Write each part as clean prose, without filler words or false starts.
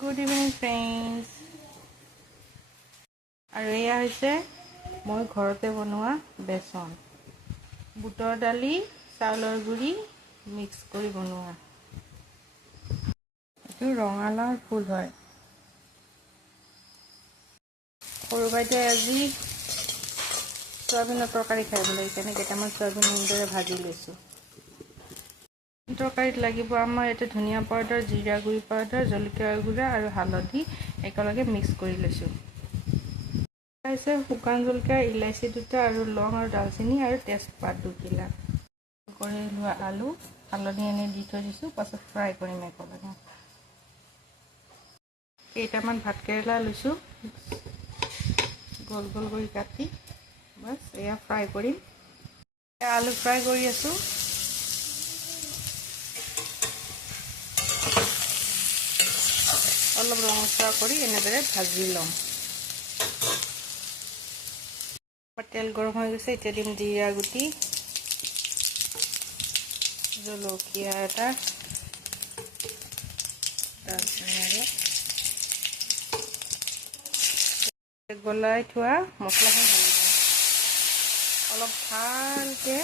Good evening friends. আৰু এয়া হৈছে মই ঘৰতে বনোৱা বেচন বুটৰ দালি চাউলৰ গুড়ি মিক্স কৰি বনোৱা এইটো ৰঙালাওৰ ফুল হয় সৰু বাইদেৱে আজি সয়াবিনৰ তৰকাৰী খাই বোলে সেইকাৰণে কেইটামান সয়াবিন এনেদৰে ভাজি লৈছোঁ তৰকাৰীত লাগিব আমাৰ ইয়াতে ধনিয়া পাউডাৰ জিৰা গুড়ি পাউডাৰ জলকীয়া গুড়া আৰু হালধি একেলগে মিক্স কৰি লৈছোঁ আছে শুকান জলকীয়া ইলাচি দুটা আৰু লং আৰু দালচেনি আৰু তেজপাত দুখিলা কৰি লোৱা আলু হালধি এনে দি থৈ দিছোঁ পাছত ফ্ৰাই কৰিম একেলগে কেইটামান ভাত কেৰেলা লৈছোঁ গোল গোল কৰি কাটি বাছ এয়া ফ্ৰাই কৰিম আলু ফ্ৰাই কৰি আছোঁ অলপ ৰঙচুৱা কৰি এনেদৰে ভাজি ল'ম তেল গৰম হৈ গৈছে এতিয়া দিম জিৰা গুটি জলকীয়া এটা গলাই থোৱা মছলাখিনি ঢালি দিম অলপ ভালকৈ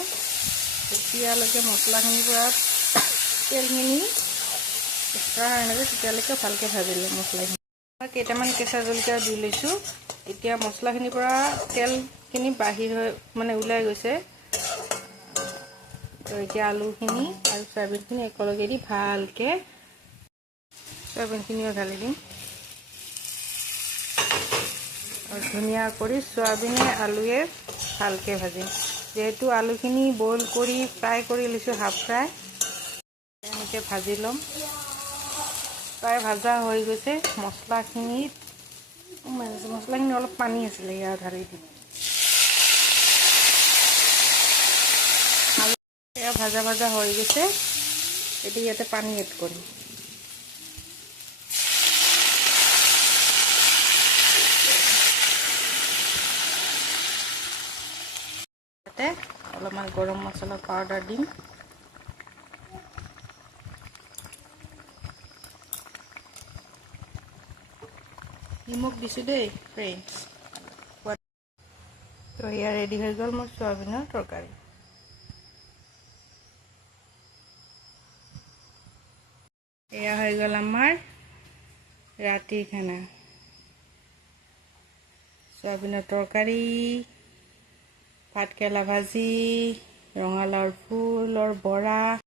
তেতিয়ালৈকে মছলাখিনিৰ পৰা তেলখিনি এক্সট্ৰা এনেকৈ তেতিয়ালৈকে ভালকৈ ভাজি ল'ম মছলাখিনি কেইটামান কেঁচা জলকীয়া দি লৈছোঁ এতিয়া মছলাখিনিৰ পৰা তেলখিনি বাহিৰ হৈ মানে ওলাই গৈছে তো এতিয়া আলুখিনি আৰু সয়াবিনখিনি একেলগে দি ভালকৈ সয়াবিনখিনিও ঢালি দিম আৰু ধুনীয়া কৰি সয়াবিনে আলুৱে ভালকৈ ভাজিম যেহেতু আলুখিনি বইল কৰি ফ্ৰাই কৰি লৈছোঁ হাফ ফ্ৰাই এনেকৈ ভাজি ল'ম প্ৰায় ভাজা হৈ গৈছে মছলাখিনি অলপ পানী আছিলে ইয়াৰ ঢালি দিম আৰু এয়া ভাজা ভাজা হৈ গৈছে এতিয়া ইয়াতে পানী এড কৰিম ইয়াতে অলপমান গৰম মছলা পাউডাৰ দিম নিমখ দিছোঁ দেই ফ্ৰেণ্ডছ তো এয়া ৰেডি হৈ গ'ল মোৰ সয়াবিনৰ তৰকাৰী এয়া হৈ গ'ল আমাৰ ৰাতিৰ খানা সয়াবিনৰ তৰকাৰী ভাতকেৰেলা ভাজি ৰঙালাওৰ ফুলৰ বৰা